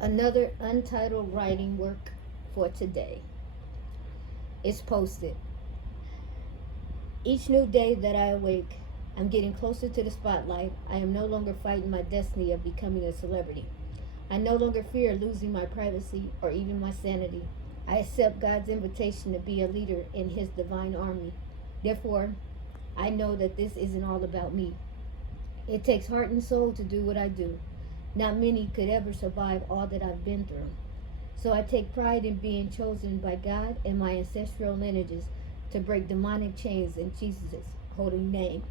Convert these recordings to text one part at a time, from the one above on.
Another untitled writing work for today is posted. Each new day that I awake, I'm getting closer to the spotlight. I am no longer fighting my destiny of becoming a celebrity. I no longer fear losing my privacy or even my sanity. I accept God's invitation to be a leader in His divine army. Therefore, I know that this isn't all about me. It takes heart and soul to do what I do. Not many could ever survive all that I've been through. So I take pride in being chosen by God and my ancestral lineages to break demonic chains in Jesus' holy name.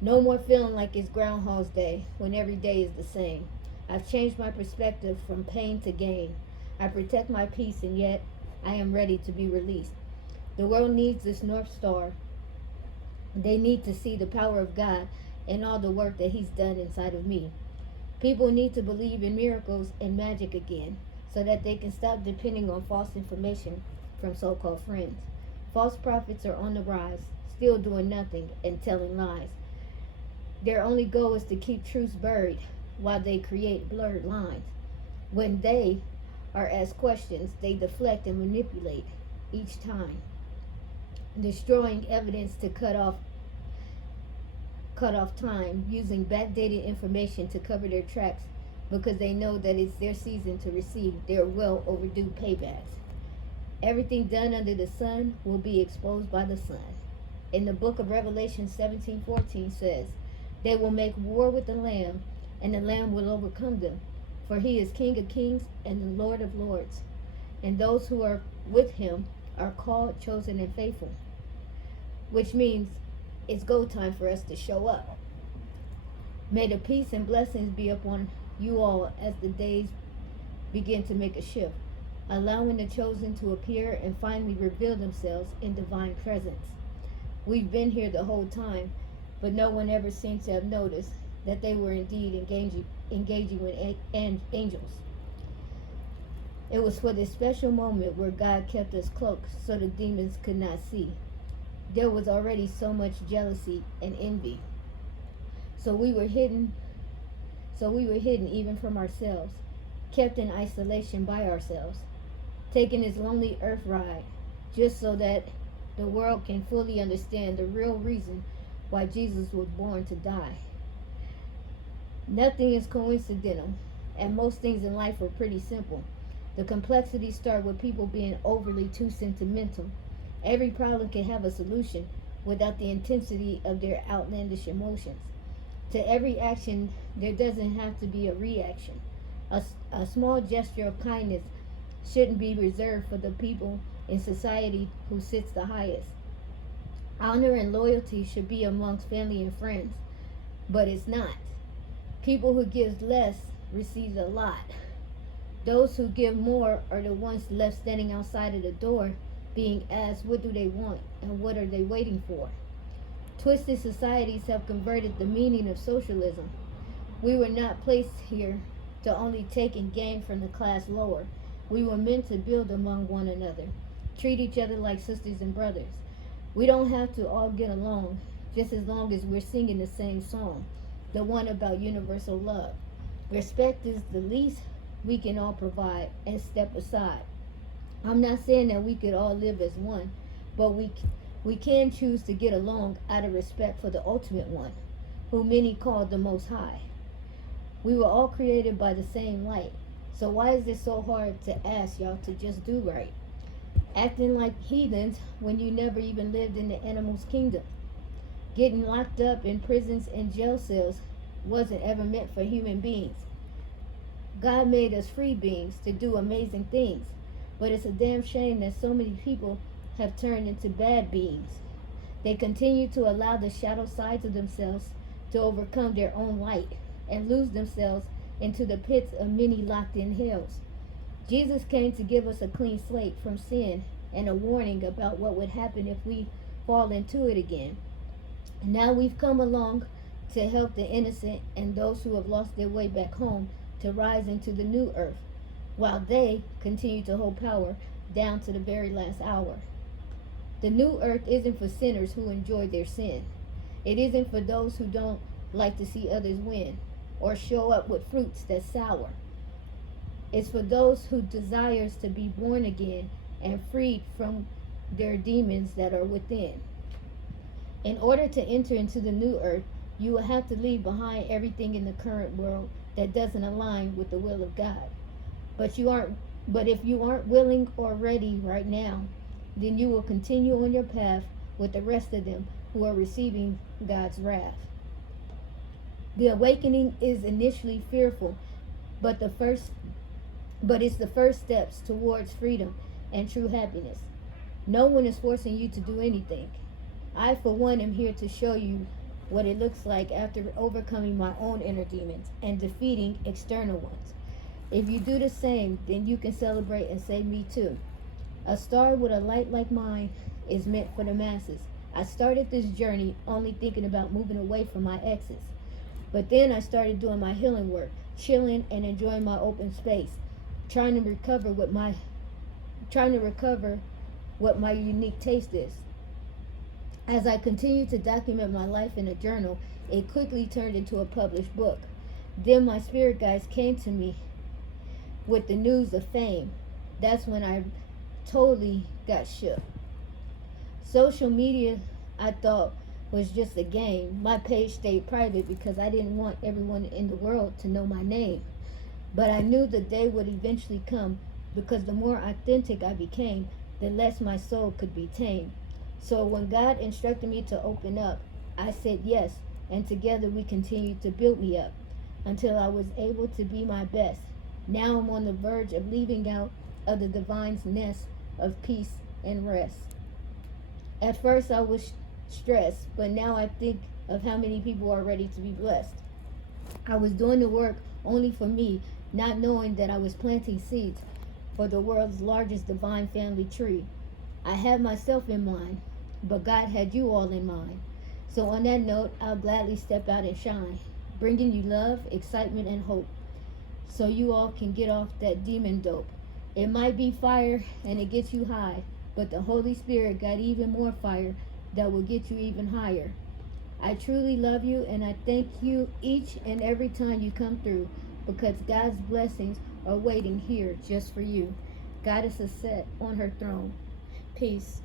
No more feeling like it's Groundhog's Day when every day is the same. I've changed my perspective from pain to gain. I protect my peace, and yet I am ready to be released. The world needs this North Star. They need to see the power of God and all the work that He's done inside of me. People need to believe in miracles and magic again so that they can stop depending on false information from so-called friends. False prophets are on the rise, still doing nothing and telling lies. Their only goal is to keep truths buried while they create blurred lines. When they are asked questions, they deflect and manipulate each time, destroying evidence to cut off time, using backdated information to cover their tracks because they know that it's their season to receive their well overdue paybacks. Everything done under the sun will be exposed by the sun. In the book of Revelation 17:14 says, they will make war with the Lamb, and the Lamb will overcome them, for He is King of kings and the Lord of lords. And those who are with Him are called, chosen, and faithful, which means it's go time for us to show up. May the peace and blessings be upon you all as the days begin to make a shift, allowing the chosen to appear and finally reveal themselves in divine presence. We've been here the whole time, but no one ever seems to have noticed that they were indeed engaging with angels. It was for this special moment where God kept us cloaked so the demons could not see. There was already so much jealousy and envy. So we were hidden even from ourselves, kept in isolation by ourselves, taking this lonely earth ride just so that the world can fully understand the real reason why Jesus was born to die. Nothing is coincidental, and most things in life are pretty simple. The complexities start with people being overly too sentimental. Every problem can have a solution without the intensity of their outlandish emotions. To every action, there doesn't have to be a reaction. A small gesture of kindness shouldn't be reserved for the people in society who sits the highest. Honor and loyalty should be amongst family and friends, but it's not. People who give less receive a lot. Those who give more are the ones left standing outside of the door being asked what do they want and what are they waiting for. Twisted societies have converted the meaning of socialism. We were not placed here to only take and gain from the class lower. We were meant to build among one another, treat each other like sisters and brothers. We don't have to all get along, just as long as we're singing the same song, the one about universal love. Respect is the least we can all provide and step aside. I'm not saying that we could all live as one, but we can choose to get along out of respect for the ultimate one, who many call the Most High. We were all created by the same light, so why is it so hard to ask y'all to just do right? Acting like heathens when you never even lived in the animal's kingdom. Getting locked up in prisons and jail cells wasn't ever meant for human beings. God made us free beings to do amazing things, but it's a damn shame that so many people have turned into bad beings. They continue to allow the shadow sides of themselves to overcome their own light and lose themselves into the pits of many locked in hells. Jesus came to give us a clean slate from sin and a warning about what would happen if we fall into it again. Now we've come along to help the innocent and those who have lost their way back home to rise into the new earth, while they continue to hold power down to the very last hour. The new earth isn't for sinners who enjoy their sin. It isn't for those who don't like to see others win or show up with fruits that's sour. It's for those who desires to be born again and freed from their demons that are within. In order to enter into the new earth, you will have to leave behind everything in the current world that doesn't align with the will of God. But if you aren't willing or ready right now, then you will continue on your path with the rest of them who are receiving God's wrath. The awakening is initially fearful, but it's the first steps towards freedom and true happiness. No one is forcing you to do anything. I, for one, am here to show you what it looks like after overcoming my own inner demons and defeating external ones. If you do the same, then you can celebrate and say, me too. A star with a light like mine is meant for the masses. I started this journey only thinking about moving away from my exes. But then I started doing my healing work, chilling and enjoying my open space, trying to recover what my unique taste is. As I continued to document my life in a journal, it quickly turned into a published book. Then my spirit guides came to me with the news of fame. That's when I totally got shook. Social media, I thought, was just a game. My page stayed private because I didn't want everyone in the world to know my name. But I knew the day would eventually come, because the more authentic I became, the less my soul could be tamed. So when God instructed me to open up, I said yes, and together we continued to build me up until I was able to be my best. Now I'm on the verge of leaving out of the divine's nest of peace and rest. At first I was stressed, but now I think of how many people are ready to be blessed. I was doing the work only for me, not knowing that I was planting seeds for the world's largest divine family tree. I had myself in mind, but God had you all in mind. So on that note, I'll gladly step out and shine, bringing you love, excitement, and hope, so you all can get off that demon dope. It might be fire and it gets you high, but the Holy Spirit got even more fire that will get you even higher. I truly love you, and I thank you each and every time you come through, because God's blessings are waiting here just for you. Goddess is set on her throne. Peace.